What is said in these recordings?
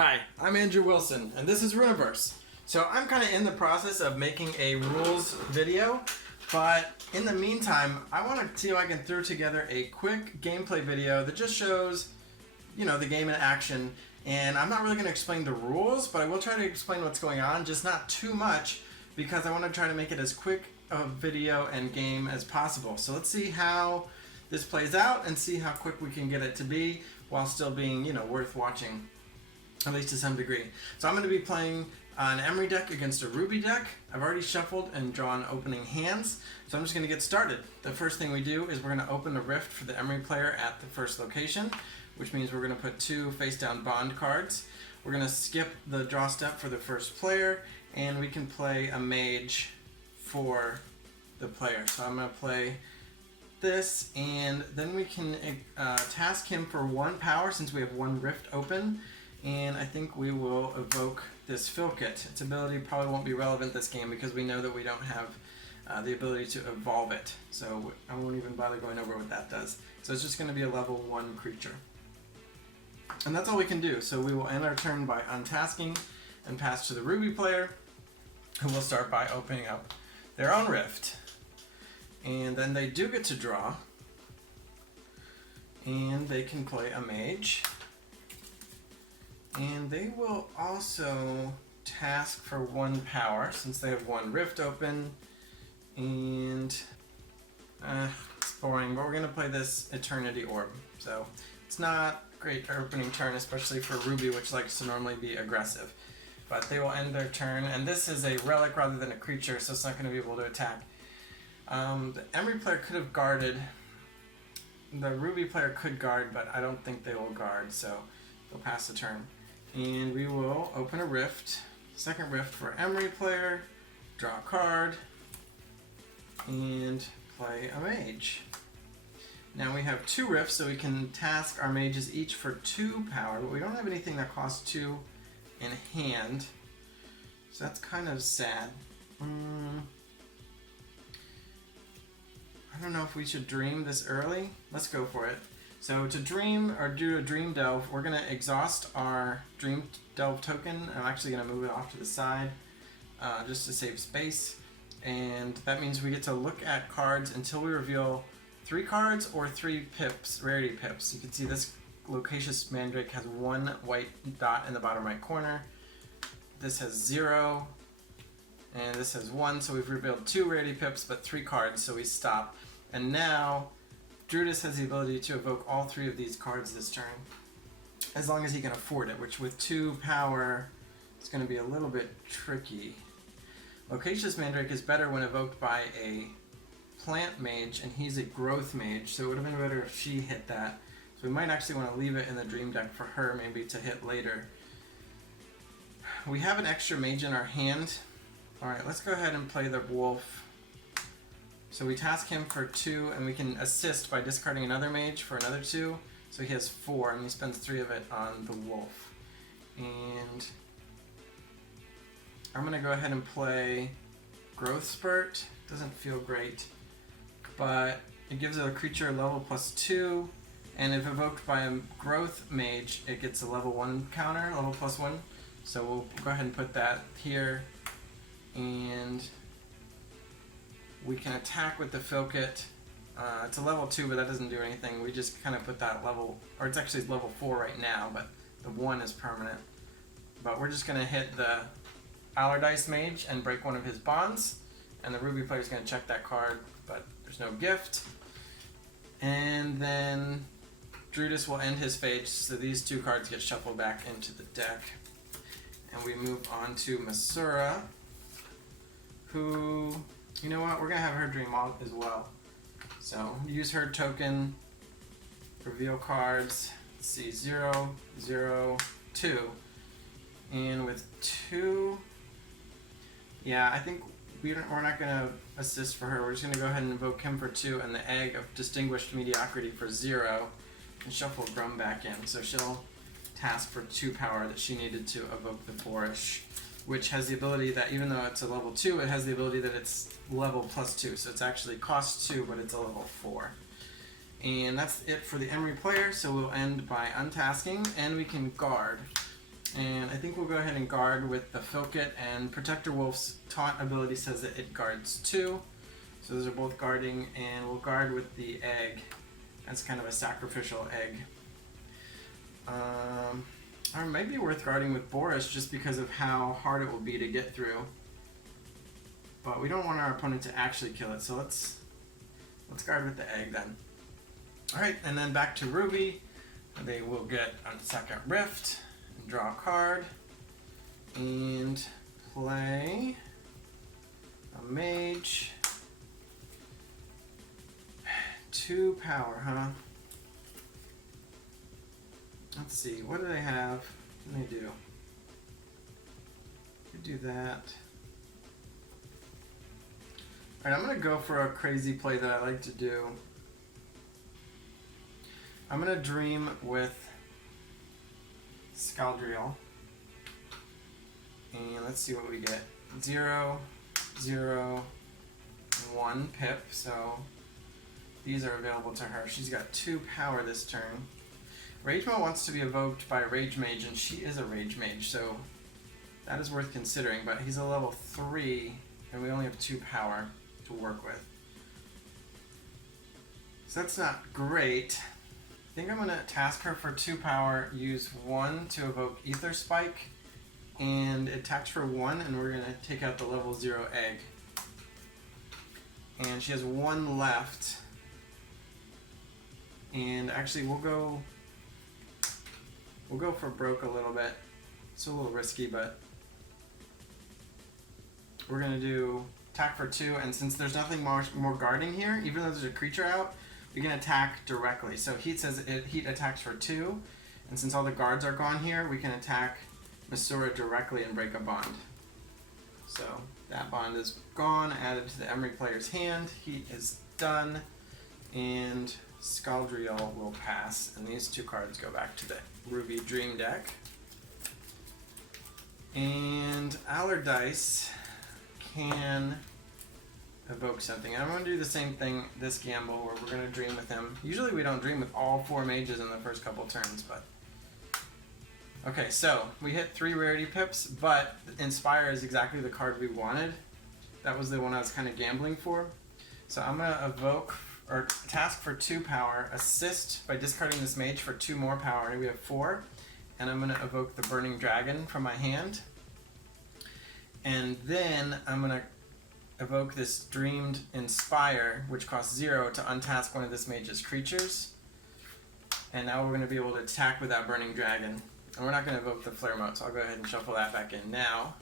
Hi, I'm Andrew Wilson, and this is Rüniverse. So I'm kind of in the process of making a rules video, but in the meantime, I want to see if I can throw together a quick gameplay video that just shows, the game in action. And I'm not really going to explain the rules, but I will try to explain what's going on, just not too much, because I want to try to make it as quick of a video and game as possible. So let's see how this plays out and see how quick we can get it to be while still being, worth watching, at least to some degree. So I'm going to be playing an Emry deck against a Ruby deck. I've already shuffled and drawn opening hands, so I'm just going to get started. The first thing we do is we're going to open a rift for the Emry player at the first location, which means we're going to put 2 face-down bond cards. We're going to skip the draw step for the first player, and we can play a mage for the player. So I'm going to play this, and then we can task him for 1 power since we have 1 rift open, and I think we will evoke this Filkit. Its ability probably won't be relevant this game because we know that we don't have the ability to evolve it, so I won't even bother going over what that does. So it's just going to be a level 1 creature. And that's all we can do, so we will end our turn by untasking and pass to the Ruby player, who will start by opening up their own rift. And then they do get to draw, and they can play a mage. And they will also task for 1 power, since they have 1 rift open. And it's boring, but we're going to play this Eternity Orb. So it's not great opening turn, especially for Ruby, which likes to normally be aggressive. But they will end their turn, and this is a relic rather than a creature, so it's not going to be able to attack. The Emry player could have guarded. The Ruby player could guard, but I don't think they will guard, so they'll pass the turn. And we will open a rift, second rift for Emry player, draw a card, and play a mage. Now we have 2 rifts, so we can task our mages each for 2 power, but we don't have anything that costs 2 in hand, so that's kind of sad. I don't know if we should dream this early. Let's go for it. So to dream or do a dream delve, we're going to exhaust our dream delve token. I'm actually going to move it off to the side just to save space. And that means we get to look at cards until we reveal 3 cards or 3 pips, rarity pips. You can see this Loquacious Mandrake has 1 white dot in the bottom right corner. This has 0. And this has 1, so we've revealed 2 rarity pips, but 3 cards, so we stop. And now, Druidus has the ability to evoke all 3 of these cards this turn, as long as he can afford it, which with 2 power, is going to be a little bit tricky. Loquacious Mandrake is better when evoked by a plant mage, and he's a growth mage, so it would have been better if she hit that. So we might actually want to leave it in the dream deck for her, maybe to hit later. We have an extra mage in our hand. Alright, let's go ahead and play the wolf. So we task him for 2, and we can assist by discarding another mage for another 2. So he has 4, and he spends 3 of it on the wolf. And I'm going to go ahead and play Growth Spurt. Doesn't feel great, but it gives a creature a level +2, and if evoked by a growth mage, it gets a level 1 counter, level +1. So we'll go ahead and put that here. And we can attack with the Filkit. It's a level 2, but that doesn't do anything. We just kind of put that level, or it's actually level 4 right now, but the 1 is permanent. But we're just going to hit the Allardyce Mage and break 1 of his bonds, and the Ruby player is going to check that card, but there's no gift. And then Druidus will end his phase, so these 2 cards get shuffled back into the deck. And we move on to Masura, who, you know what, we're going to have her dream off as well. So use her token, reveal cards, let's see, 0, 0, 2. And with 2, yeah, I think we're not going to assist for her. We're just going to go ahead and invoke him for 2 and the Egg of Distinguished Mediocrity for 0, and shuffle Grum back in. So she'll task for 2 power that she needed to evoke the Boorish, which has the ability that even though it's a level 2, it has the ability that it's level +2. So it's actually cost 2, but it's a level 4. And that's it for the Emry player, so we'll end by untasking, and we can guard. And I think we'll go ahead and guard with the Filkit, and Protector Wolf's taunt ability says that it guards 2. So those are both guarding, and we'll guard with the egg. That's kind of a sacrificial egg. Or it might be worth guarding with Boris just because of how hard it will be to get through. But we don't want our opponent to actually kill it, so let's guard with the egg then. Alright, and then back to Ruby. They will get a second Rift, and draw a card, and play a Mage. 2 power, huh? Let's see, what do they have? What can they do? Could do that. Alright, I'm gonna go for a crazy play that I like to do. I'm gonna dream with Scaldrial. And let's see what we get. 0, 0, 1 pip, so these are available to her. She's got 2 power this turn. Ragemo wants to be evoked by Rage Mage, and she is a Rage Mage, so that is worth considering, but he's a level 3, and we only have 2 power to work with. So that's not great. I think I'm going to task her for 2 power, use 1 to evoke Ether Spike, and it attacks for 1, and we're going to take out the level 0 egg. And she has 1 left. And actually we'll go for broke a little bit. It's a little risky, but we're gonna do attack for 2, and since there's nothing more guarding here, even though there's a creature out, we can attack directly. So Heat says Heat attacks for 2, and since all the guards are gone here, we can attack Masura directly and break a bond. So that bond is gone, added to the Emry player's hand. Heat is done, and Scaldrial will pass, and these 2 cards go back to the Ruby Dream deck. And Allardyce can evoke something. I'm going to do the same thing this gamble, where we're going to dream with him. Usually we don't dream with all 4 mages in the first couple turns, but... Okay, so we hit 3 rarity pips, but Inspire is exactly the card we wanted. That was the one I was kind of gambling for. So I'm going to evoke, or task for 2 power, assist by discarding this mage for 2 more power. We have 4, and I'm going to evoke the Burning Dragon from my hand. And then I'm going to evoke this Dreamed Inspire, which costs 0 to untask one of this mage's creatures. And now we're going to be able to attack with that Burning Dragon. And we're not going to evoke the Flare Mote, so I'll go ahead and shuffle that back in now.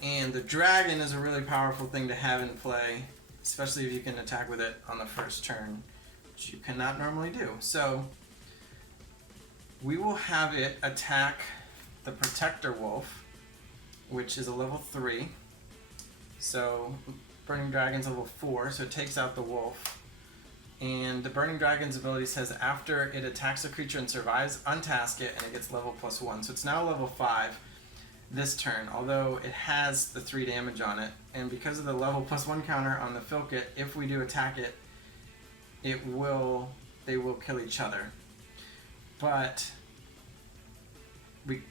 And the dragon is a really powerful thing to have in play, especially if you can attack with it on the first turn, which you cannot normally do. So we will have it attack the Protector Wolf, which is a level 3. So Burning Dragon's level 4, so it takes out the wolf. And the Burning Dragon's ability says after it attacks a creature and survives, untask it, and it gets level +1. So it's now level 5 this turn, although it has the 3 damage on it. And because of the level +1 counter on the Filkit, if we do attack it, they will kill each other. But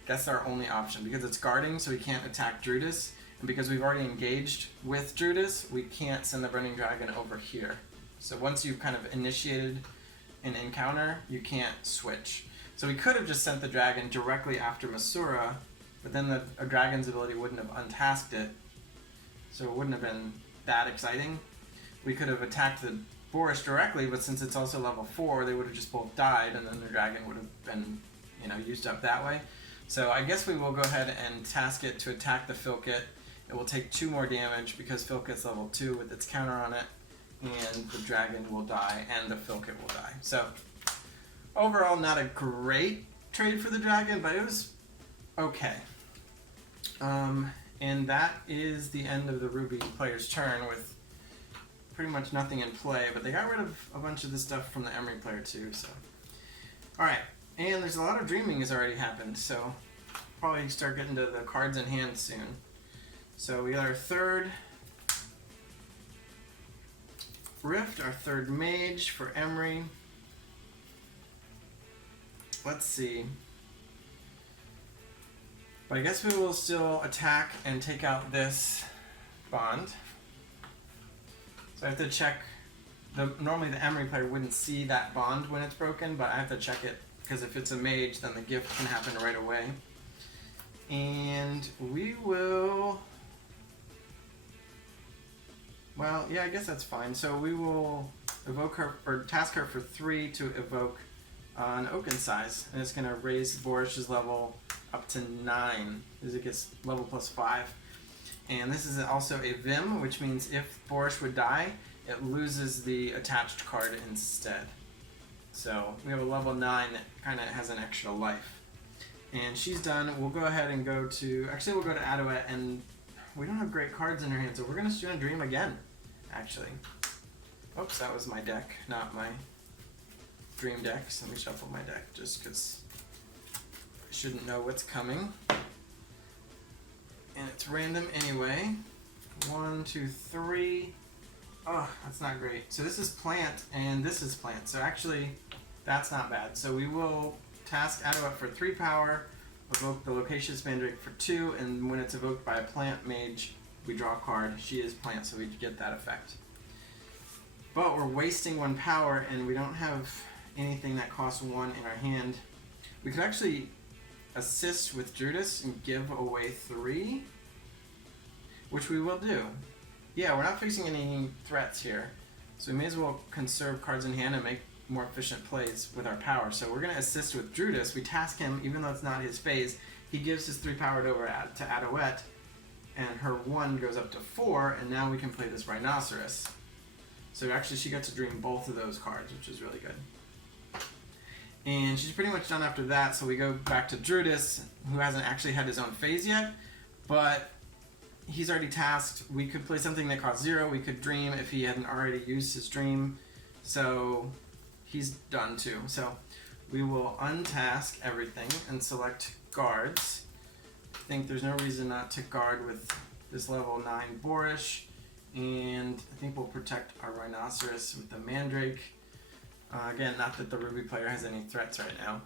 that's our only option, because it's guarding, so we can't attack Druidus. And because we've already engaged with Druidus, we can't send the Burning Dragon over here. So once you've kind of initiated an encounter, you can't switch. So we could have just sent the dragon directly after Masura, but then a dragon's ability wouldn't have untasked it, so it wouldn't have been that exciting. We could have attacked the Boris directly, but since it's also level 4, they would have just both died, and then the dragon would have been, used up that way. So I guess we will go ahead and task it to attack the Filkit. It will take 2 more damage because Filkit's level 2 with its counter on it, and the dragon will die, and the Filkit will die. So overall, not a great trade for the dragon, but it was okay. And that is the end of the Ruby player's turn, with pretty much nothing in play, but they got rid of a bunch of the stuff from the Emry player too. So, alright, and there's a lot of dreaming has already happened, so probably start getting to the cards in hand soon. So we got our 3rd Rift, our 3rd Mage for Emry. Let's see. But I guess we will still attack and take out this bond. So I have to check. Normally the Emry player wouldn't see that bond when it's broken, but I have to check it because if it's a mage, then the gift can happen right away. And we will... Well, yeah, I guess that's fine. So we will evoke her, or task her for 3 to evoke an Oaken size, and it's going to raise Borish's level up to 9 as it gets level plus 5. And this is also a Vim, which means if Borish would die, it loses the attached card instead. So we have a level 9 that kind of has an extra life. And she's done. We'll go ahead and go to... Actually, we'll go to Adoet, and we don't have great cards in her hand, so we're going to Student Dream again, actually. Oops, that was my deck, not my Dream deck. So let me shuffle my deck, just because I shouldn't know what's coming. And it's random anyway. 1, 2, 3. Oh, that's not great. So this is plant, and this is plant. So actually, that's not bad. So we will task Adoet for 3 power, evoke the Loquacious Mandrake for 2, and when it's evoked by a plant mage, we draw a card. She is plant, so we get that effect. But we're wasting 1 power, and we don't have anything that costs 1 in our hand. We could actually assist with Druidus and give away 3, which we will do. Yeah, we're not facing any threats here, so we may as well conserve cards in hand and make more efficient plays with our power. So we're going to assist with Druidus. We task him, even though it's not his phase, he gives his 3 powered over to Adoet, and her 1 goes up to 4, and now we can play this Rhinoceros. So actually she got to dream both of those cards, which is really good. And she's pretty much done after that, so we go back to Druidus, who hasn't actually had his own phase yet, but he's already tasked. We could play something that costs 0. We could dream if he hadn't already used his dream. So he's done too. So we will untask everything and select guards. I think there's no reason not to guard with this level 9 Borish. And I think we'll protect our Rhinoceros with the Mandrake. Again, not that the Ruby player has any threats right now.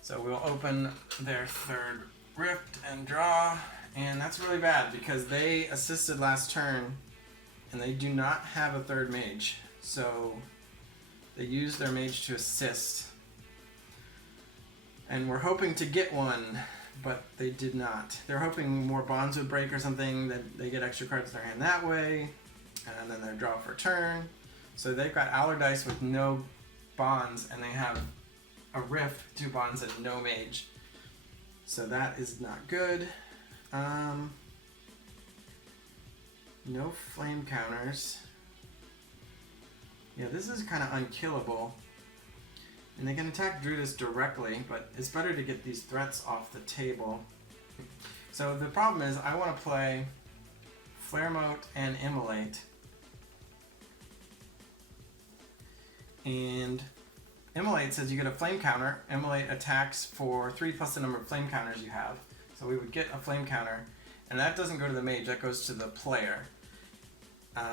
So we'll open their 3rd Rift and draw. And that's really bad because they assisted last turn and they do not have a 3rd mage. So they used their mage to assist. And we're hoping to get one, but they did not. They're hoping more bonds would break or something, that they get extra cards in their hand that way, and then they draw for a turn. So they've got Allardyce with no bonds, and they have a Rift, 2 bonds, and no mage. So that is not good. No flame counters. Yeah, this is kind of unkillable. And they can attack Druidus directly, but it's better to get these threats off the table. So the problem is I want to play Flare Mote and Immolate. And Immolate says you get a flame counter. Immolate attacks for 3 plus the number of flame counters you have. So we would get a flame counter, and that doesn't go to the mage, that goes to the player.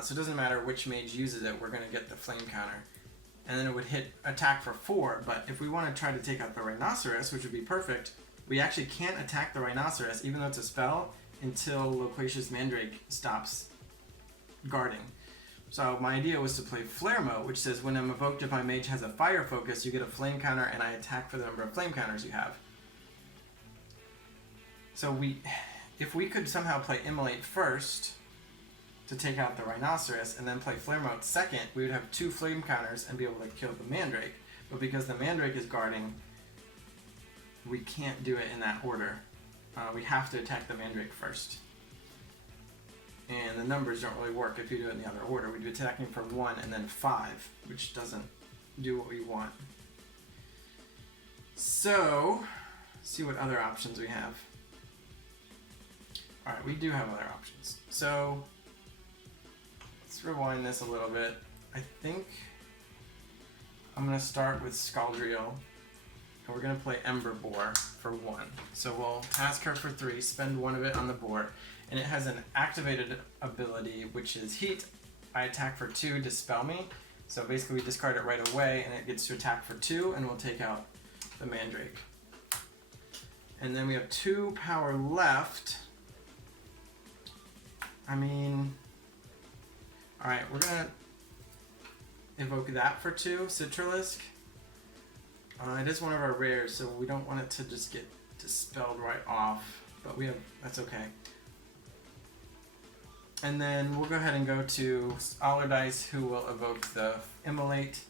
So it doesn't matter which mage uses it, we're going to get the flame counter. And then it would hit attack for 4, but if we want to try to take out the Rhinoceros, which would be perfect, we actually can't attack the Rhinoceros, even though it's a spell, until Loquacious Mandrake stops guarding. So my idea was to play Flare Mote, which says when I'm evoked, if my mage has a fire focus, you get a flame counter, and I attack for the number of flame counters you have. So if we could somehow play Immolate first to take out the Rhinoceros, and then play Flare Mote second, we would have 2 flame counters and be able to kill the Mandrake. But because the Mandrake is guarding, we can't do it in that order. We have to attack the Mandrake first. And the numbers don't really work if you do it in the other order. We'd be attacking for 1 and then 5, which doesn't do what we want. So, see what other options we have. Alright, we do have other options. So, let's rewind this a little bit. I think I'm going to start with Scaldriel, and we're going to play Ember Boar for 1. So we'll task her for 3, spend 1 of it on the board, and it has an activated ability, which is Heat. I attack for 2, Dispel Me. So basically we discard it right away, and it gets to attack for 2, and we'll take out the Mandrake. And then we have 2 power left. I mean, alright, we're gonna evoke that for 2, Citralisk. It is one of our rares, so we don't want it to just get dispelled right off, but that's okay. And then we'll go ahead and go to Allardyce, who will evoke the Immolate.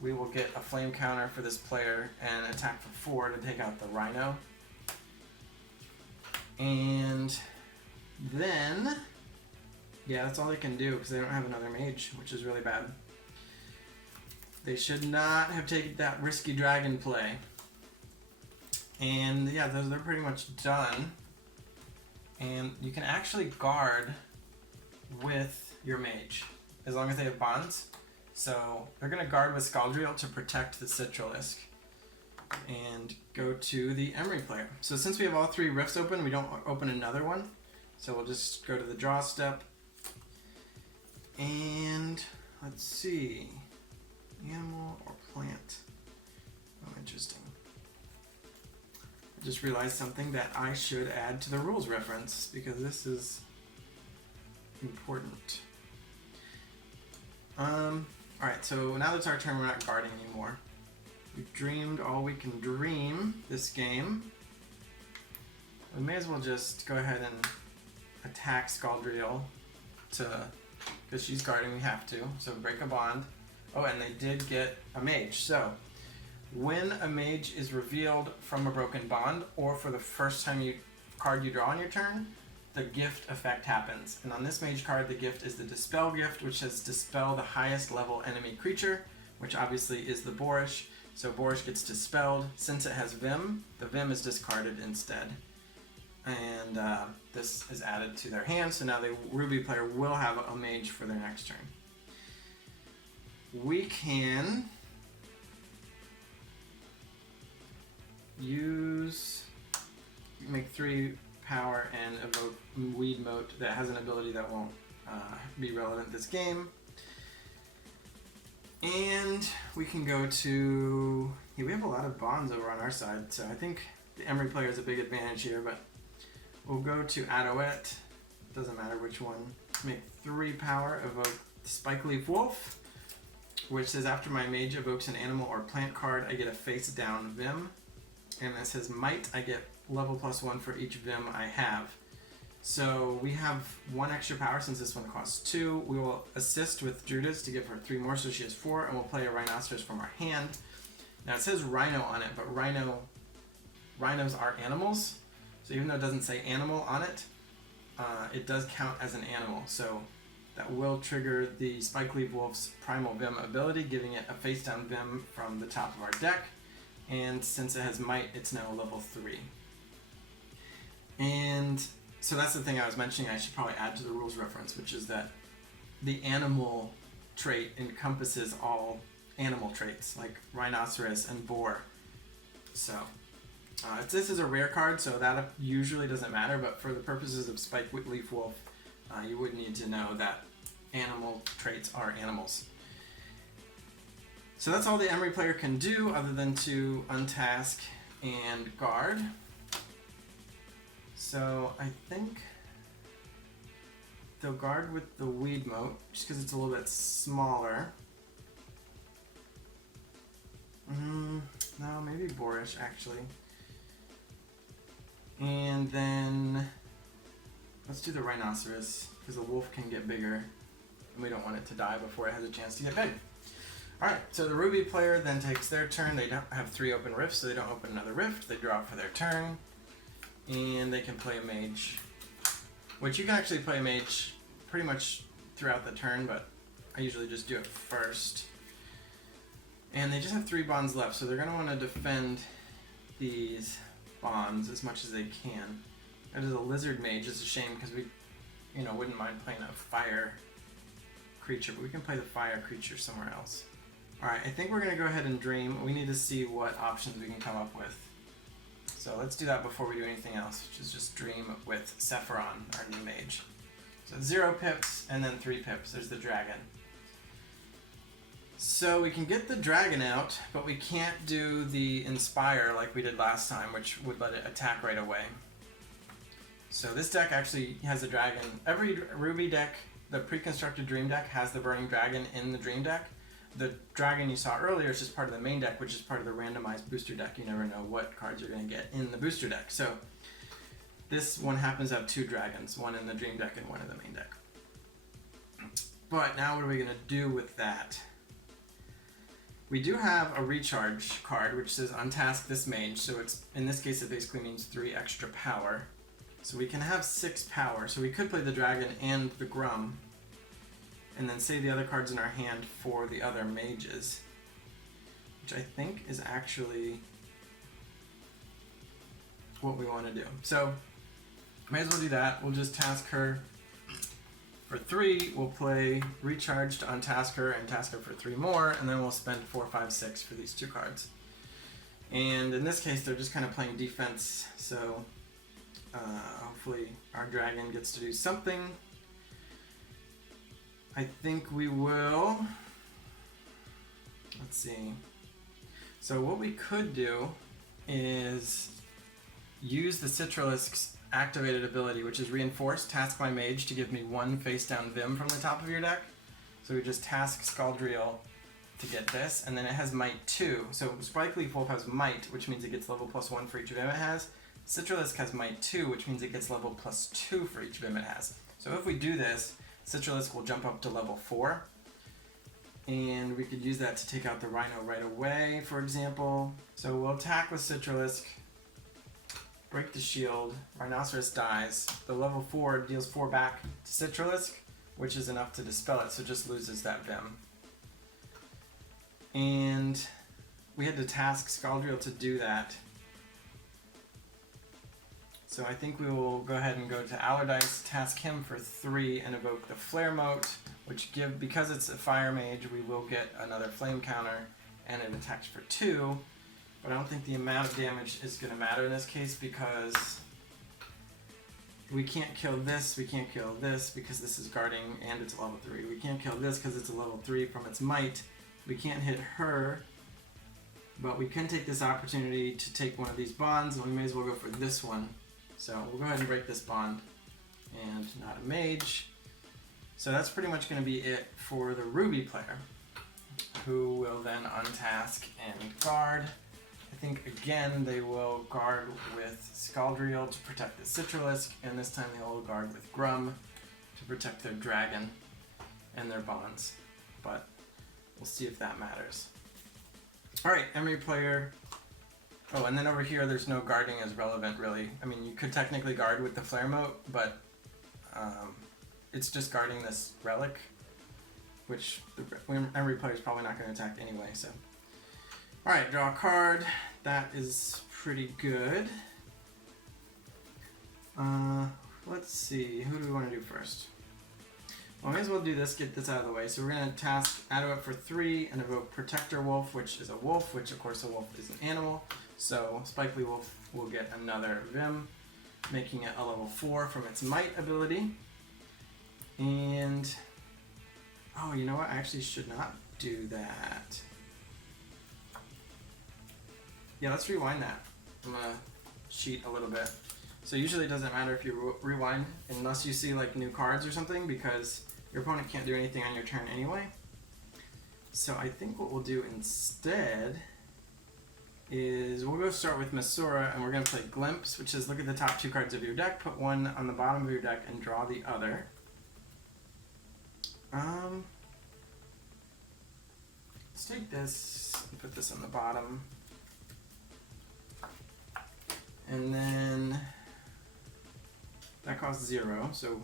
We will get a flame counter for this player and attack for 4 to take out the Rhino. And then, yeah, that's all they can do because they don't have another mage, which is really bad. They should not have taken that risky dragon play. And yeah, they're pretty much done. And you can actually guard with your mage as long as they have bonds. So they're going to guard with Scaldriel to protect the Citralisk and go to the Emry player. So since we have all 3 rifts open, we don't open another one. So we'll just go to the draw step. And let's see, animal or plant. Oh, interesting. I just realized something that I should add to the rules reference because this is important. Alright, so now that it's our turn, we're not guarding anymore. We've dreamed all we can dream this game. We may as well just go ahead and attack Scaldriel because she's guarding, we have to. So break a bond. Oh, and they did get a mage. So when a mage is revealed from a broken bond, or for the first card you draw on your turn, the gift effect happens. And on this mage card, the gift is the Dispel gift, which says dispel the highest level enemy creature, which obviously is the Boorish. So Boorish gets dispelled. Since it has Vim, the Vim is discarded instead. And this is added to their hand, so now the Ruby player will have a mage for their next turn. We can make 3 power and evoke Weed Moat that has an ability that won't be relevant this game. And we can go to, we have a lot of bonds over on our side, so I think the Emry player has a big advantage here, but we'll go to Adouette, doesn't matter which one, make 3 power, evoke Spike Leaf Wolf, which says after my mage evokes an animal or plant card, I get a face down Vim. And it says Might, I get level +1 for each Vim I have. So we have 1 extra power since this one costs 2. We will assist with Judith to give her 3 more, so she has 4, and we'll play a Rhinoceros from our hand. Now it says Rhino on it, but rhinos are animals. So even though it doesn't say animal on it, it does count as an animal. So that will trigger the Spike Leaf Wolf's Primal Vim ability, giving it a face down Vim from the top of our deck. And since it has Might, it's now level 3. And so that's the thing I was mentioning I should probably add to the rules reference, which is that the animal trait encompasses all animal traits, like Rhinoceros and Boar. So this is a rare card, so that usually doesn't matter, but for the purposes of Spike Leaf Wolf, you would need to know that animal traits are animals. So that's all the Emry player can do other than to untask and guard. So I think they'll guard with the Weed Moat, just because it's a little bit smaller. No, maybe Boorish actually. And then let's do the Rhinoceros, because the wolf can get bigger, and we don't want it to die before it has a chance to get big. Alright, so the Ruby player then takes their turn. They don't have 3 open rifts, so they don't open another rift. They draw for their turn, and they can play a mage, which you can actually play a mage pretty much throughout the turn, but I usually just do it first. And they just have 3 bonds left, so they're going to want to defend these bonds as much as they can. That is a lizard mage. It's a shame because we, wouldn't mind playing a fire creature, but we can play the fire creature somewhere else. Alright, I think we're going to go ahead and dream. We need to see what options we can come up with. So let's do that before we do anything else, which is just dream with Sephiron, our new mage. So 0 pips and then 3 pips. There's the dragon. So we can get the dragon out, but we can't do the inspire like we did last time, which would let it attack right away. So this deck actually has a dragon. Every Ruby deck, the pre-constructed Dream deck, has the Burning Dragon in the Dream deck. The dragon you saw earlier is just part of the main deck, which is part of the randomized booster deck. You never know what cards you're going to get in the booster deck. So this one happens to have 2 dragons, one in the Dream deck and one in the main deck. But now what are we going to do with that? We do have a recharge card, which says untask this mage. So it's, in this case, it basically means 3 extra power. So we can have 6 power. So we could play the dragon and the Grum, and then save the other cards in our hand for the other mages, which I think is actually what we want to do. So may as well do that. We'll just task her for 3. We'll play recharge to untask her and task her for 3 more, and then we'll spend 4, 5, 6 for these 2 cards. And in this case, they're just kind of playing defense, so hopefully our dragon gets to do something. I think we will. Let's see. So what we could do is use the Citralisk's activated ability, which is reinforced, task my mage to give me 1 face down Vim from the top of your deck. So we just task Scaldriel to get this, and then it has Might 2. So Spike Leaf Wolf has Might, which means it gets level +1 for each Vim it has. Citralisk has Might 2, which means it gets level +2 for each Vim it has. So if we do this, Citralisk will jump up to level 4, and we could use that to take out the Rhino right away, for example. So we'll attack with Citralisk, break the shield, Rhinoceros dies. The level 4 deals 4 back to Citralisk, which is enough to dispel it, so it just loses that Vim. And we had to task Scaldriel to do that. So I think we will go ahead and go to Allardyce, task him for 3, and evoke the Flare Mote, which because it's a fire mage, we will get another flame counter, and it attacks for 2. But I don't think the amount of damage is going to matter in this case, because we can't kill this, we can't kill this because this is guarding and it's a level 3. We can't kill this because it's a level 3 from its might. We can't hit her, but we can take this opportunity to take one of these bonds, and we may as well go for this one. So we'll go ahead and break this bond, and not a mage. So that's pretty much going to be it for the Ruby player, who will then untask and guard. I think again they will guard with Scaldriel to protect the Citralisk, and this time they will guard with Grum to protect their dragon and their bonds. But we'll see if that matters. Alright, Emry player. Oh, and then over here there's no guarding as relevant, really. I mean, you could technically guard with the Flare Mote, but it's just guarding this relic, which the Emry player is probably not going to attack anyway. So, alright, draw a card. That is pretty good. Let's see, who do we want to do first? Well, I may as well do this, get this out of the way. So we're going to task Addo for 3 and evoke Protector Wolf, which is a wolf, which of course a wolf is an animal. So Spike Leaf Wolf will get another Vim, making it a level 4 from its Might ability. And, oh, you know what? I actually should not do that. Yeah, let's rewind that. I'm going to cheat a little bit. So usually it doesn't matter if you rewind unless you see like new cards or something, because your opponent can't do anything on your turn anyway. So I think what we'll do instead is we'll go start with Masura, and we're going to play Glimpse, which is look at the top 2 cards of your deck, put one on the bottom of your deck, and draw the other. Let's take this and put this on the bottom. And then that costs 0, so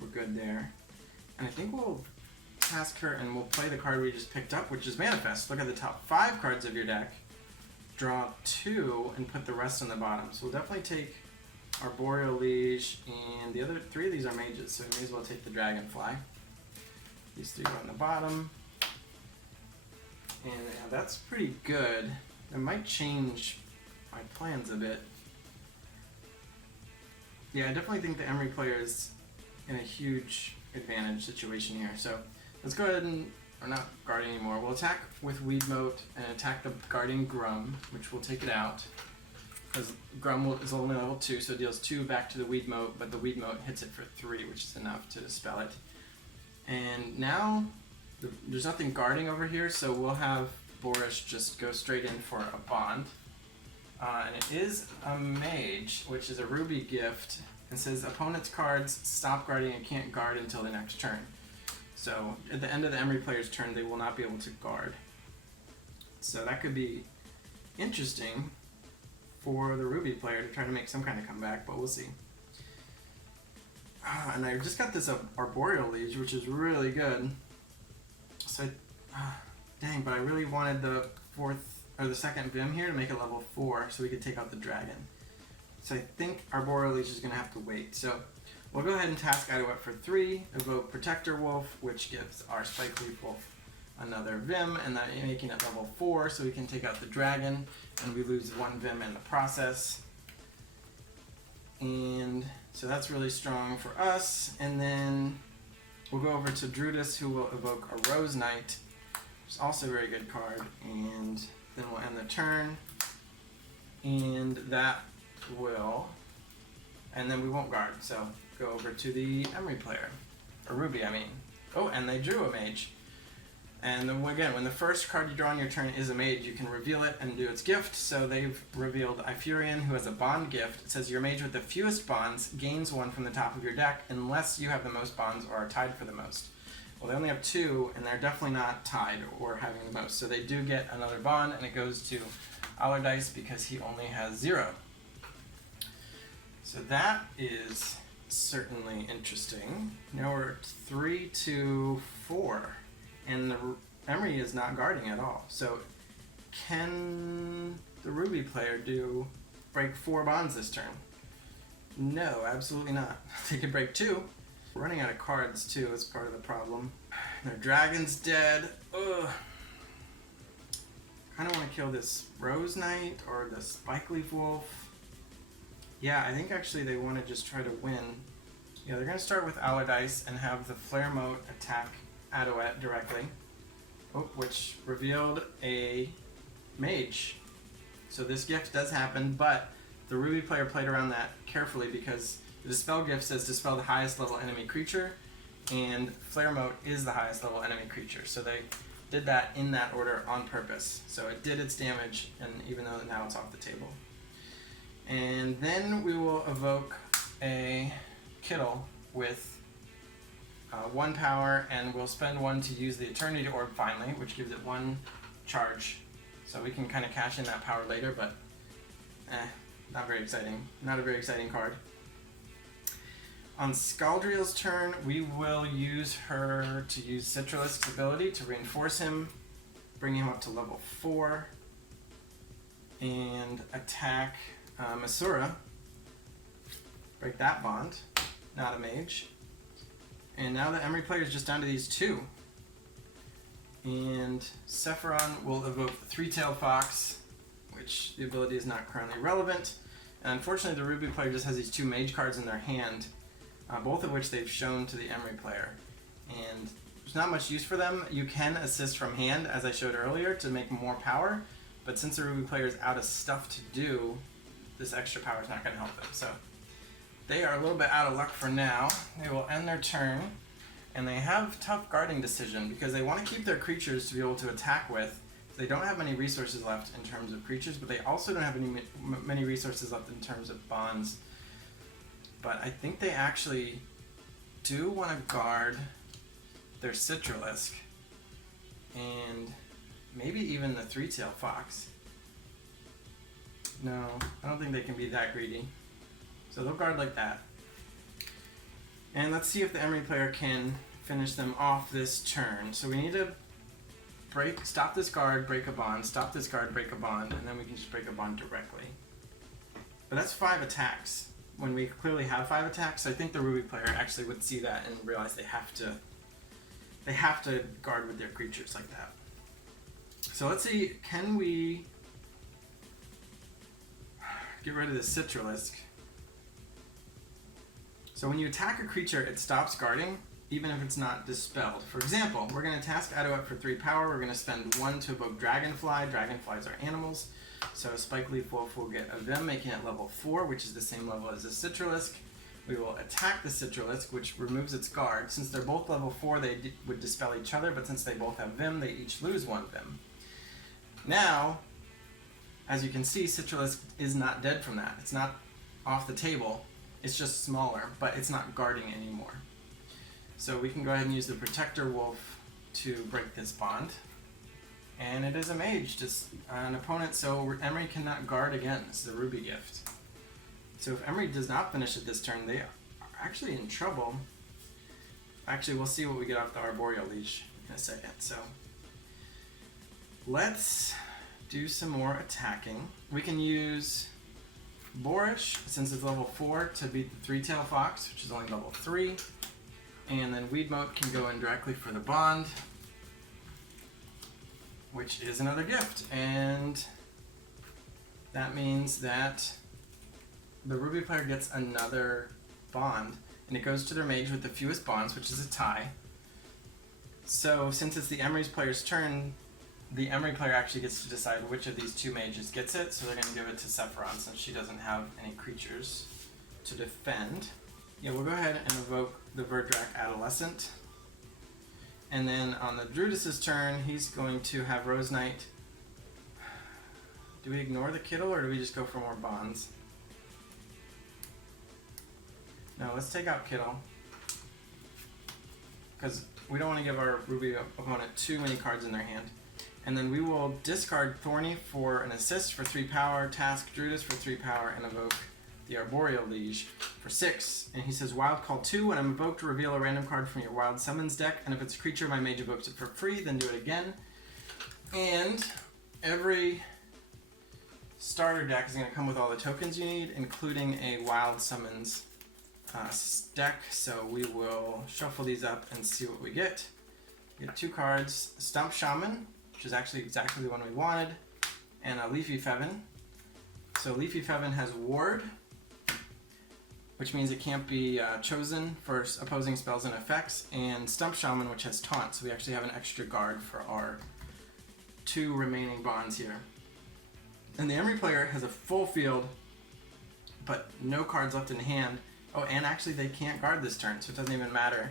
we're good there. And I think we'll task her and we'll play the card we just picked up, which is Manifest. Look at the top 5 cards of your deck, draw 2, and put the rest on the bottom. So we'll definitely take our Boreal Liege, and the other 3 of these are mages, so we may as well take the Dragonfly. These 3 go on the bottom. And yeah, that's pretty good. It might change my plans a bit. Yeah, I definitely think the Emry player is in a huge advantage situation here. So let's go ahead and or not guarding anymore. We'll attack with Weed Moat and attack the guarding Grum, which will take it out. Because Grum is only level 2, so it deals 2 back to the Weed Moat, but the Weed Moat hits it for 3, which is enough to dispel it. And now, there's nothing guarding over here, so we'll have Boris just go straight in for a bond. And it is a Mage, which is a Ruby gift, and says opponent's cards stop guarding and can't guard until the next turn. So at the end of the Emry player's turn, they will not be able to guard. So that could be interesting for the Ruby player to try to make some kind of comeback, but we'll see. And I just got this Arboreal Liege, which is really good. So, dang, but I really wanted the second Vim here to make it level 4 so we could take out the dragon. So I think Arboreal Liege is going to have to wait. So we'll go ahead and task Idowet for 3, evoke Protector Wolf, which gives our Spike Leaf Wolf another Vim, and then making it level 4 so we can take out the dragon, and we lose 1 Vim in the process. And so that's really strong for us. And then we'll go over to Drudis, who will evoke a Rose Knight, which is also a very good card. And then we'll end the turn. And that will... And then we won't guard, so go over to the Emry player. Or Ruby, I mean. Oh, and they drew a Mage. And then again, when the first card you draw on your turn is a Mage, you can reveal it and do its gift. So they've revealed Ifurian, who has a bond gift. It says your Mage with the fewest bonds gains 1 from the top of your deck unless you have the most bonds or are tied for the most. Well, they only have 2, and they're definitely not tied or having the most. So they do get another bond, and it goes to Allardyce because he only has 0. So that is certainly interesting. Now we're at 3 to 4. And the Emry is not guarding at all. So can the Ruby player break 4 bonds this turn? No, absolutely not. They can break 2. We're running out of cards too is part of the problem. Their dragon's dead. Ugh. I kind of want to kill this Rose Knight or the Spike Leaf Wolf. Yeah, I think actually they want to just try to win. Yeah, they're going to start with Allardyce and have the Flare Moat attack Idowet directly, which revealed a Mage. So this gift does happen, but the Ruby player played around that carefully because the Dispel gift says dispel the highest level enemy creature, and Flare Moat is the highest level enemy creature. So they did that in that order on purpose. So it did its damage, and even though now it's off the table. And then we will evoke a Kittle with 1 power, and we'll spend 1 to use the Eternity Orb finally, which gives it 1 charge. So we can kind of cash in that power later, but not very exciting. Not a very exciting card. On Scaldriel's turn, we will use her to use Citralisk's ability to reinforce him, bring him up to level 4, and attack Masura. Break that bond. Not a Mage. And now the Emry player is just down to these 2. And Sephiron will evoke the Three-Tailed Fox, which the ability is not currently relevant. And unfortunately, the Ruby player just has these 2 Mage cards in their hand, both of which they've shown to the Emry player. And there's not much use for them. You can assist from hand, as I showed earlier, to make more power. But since the Ruby player is out of stuff to do, this extra power is not going to help them. So they are a little bit out of luck for now. They will end their turn, and they have tough guarding decision because they want to keep their creatures to be able to attack with. They don't have many resources left in terms of creatures, but they also don't have many resources left in terms of bonds. But I think they actually do want to guard their Citralisk and maybe even the Three-Tailed Fox. No, I don't think they can be that greedy. So they'll guard like that. And let's see if the Emry player can finish them off this turn. So we need to stop this guard, break a bond, stop this guard, break a bond, and then we can just break a bond directly. But that's 5 attacks, when we clearly have 5 attacks. So I think the Ruby player actually would see that and realize they have to guard with their creatures like that. So let's see, can we get rid of the Citralisk? So when you attack a creature, it stops guarding, even if it's not dispelled. For example, we're going to task Adduet for 3 power. We're going to spend 1 to evoke Dragonfly. Dragonflies are animals. So Spike Leaf Wolf will get a Vim, making it level 4, which is the same level as the Citralisk. We will attack the Citralisk, which removes its guard. Since they're both level 4, they would dispel each other, but since they both have Vim, they each lose 1 Vim. Now, as you can see, Citralisk is not dead from that. It's not off the table. It's just smaller, but it's not guarding anymore. So we can go ahead and use the Protector Wolf to break this bond. And it is a mage, just an opponent, so Emry cannot guard again. This is a Ruby gift. So if Emry does not finish it this turn, they are actually in trouble. Actually, we'll see what we get off the Arboreal Leash in a second. So let's do some more attacking. We can use Boorish, since it's level 4, to beat the Three-Tail Fox, which is only level 3. And then Weedmote can go in directly for the bond, which is another gift. And that means that the Ruby player gets another bond, and it goes to their mage with the fewest bonds, which is a tie. So since it's the Emry's player's turn, the Emry player actually gets to decide which of these 2 mages gets it, so they're going to give it to Sephiroth since she doesn't have any creatures to defend. Yeah, we'll go ahead and evoke the Verdrak Adolescent. And then on the Druidess's turn, he's going to have Rose Knight. Do we ignore the Kittle, or do we just go for more bonds? No, let's take out Kittle, because we don't want to give our Ruby opponent too many cards in their hand. And then we will discard Thorny for an assist for 3 power, task Druidess for 3 power, and evoke the Arboreal Liege for 6. And he says, Wild Call 2, when I'm evoked, reveal a random card from your Wild Summons deck, and if it's a creature, my mage evokes it for free, then do it again. And every starter deck is going to come with all the tokens you need, including a Wild Summons deck. So we will shuffle these up and see what we get. We get 2 cards, Stump Shaman, which is actually exactly the one we wanted, and a Leafy Feven. So Leafy Feven has Ward, which means it can't be chosen for opposing spells and effects, and Stump Shaman, which has Taunt, so we actually have an extra guard for our 2 remaining bonds here. And the Emry player has a full field, but no cards left in hand. Oh, and actually they can't guard this turn, so it doesn't even matter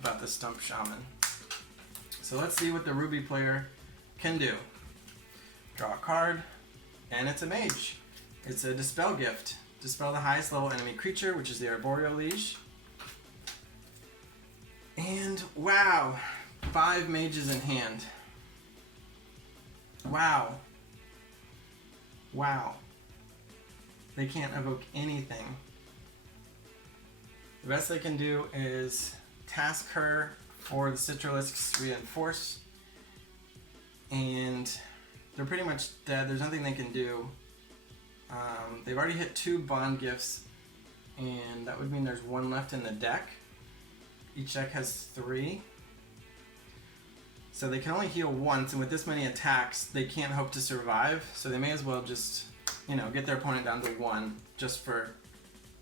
about the Stump Shaman. So let's see what the Ruby player can do. Draw a card, and it's a mage. It's a Dispel gift. Dispel the highest level enemy creature, which is the Arboreal Liege. And wow, 5 mages in hand. Wow. Wow. They can't evoke anything. The best they can do is task her for the Citralisk's Reinforce, and they're pretty much dead. There's nothing they can do. They've already hit 2 bond gifts, and that would mean there's 1 left in the deck. Each deck has 3. So they can only heal once, and with this many attacks, they can't hope to survive. So they may as well just, get their opponent down to 1, just for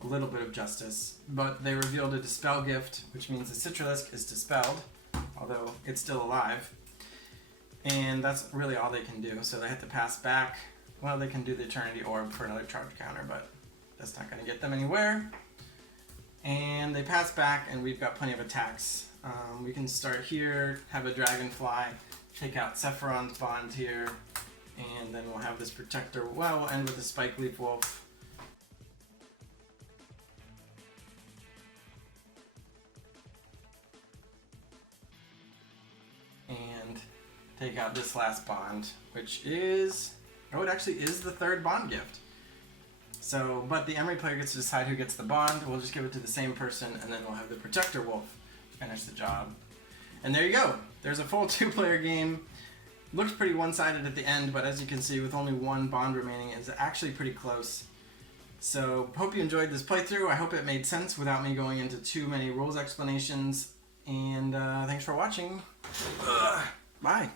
a little bit of justice. But they revealed a Dispel gift, which means the Citralisk is dispelled, although it's still alive. And that's really all they can do. So they have to pass back. Well, they can do the Eternity Orb for another charge counter, but that's not going to get them anywhere. And they pass back, and we've got plenty of attacks. We can start here, have a Dragonfly, take out Sephiron's Bond here, and then we'll have this Protector. Well, we'll end with a Spike Leaf Wolf. And take out this last bond, which is, it actually is the 3rd bond gift. So, but the Emry player gets to decide who gets the bond. We'll just give it to the same person, and then we'll have the Protector Wolf finish the job. And there you go. There's a full 2-player game. Looks pretty one-sided at the end, but as you can see, with only 1 bond remaining, it's actually pretty close. So, hope you enjoyed this playthrough. I hope it made sense without me going into too many rules explanations. And thanks for watching. Bye.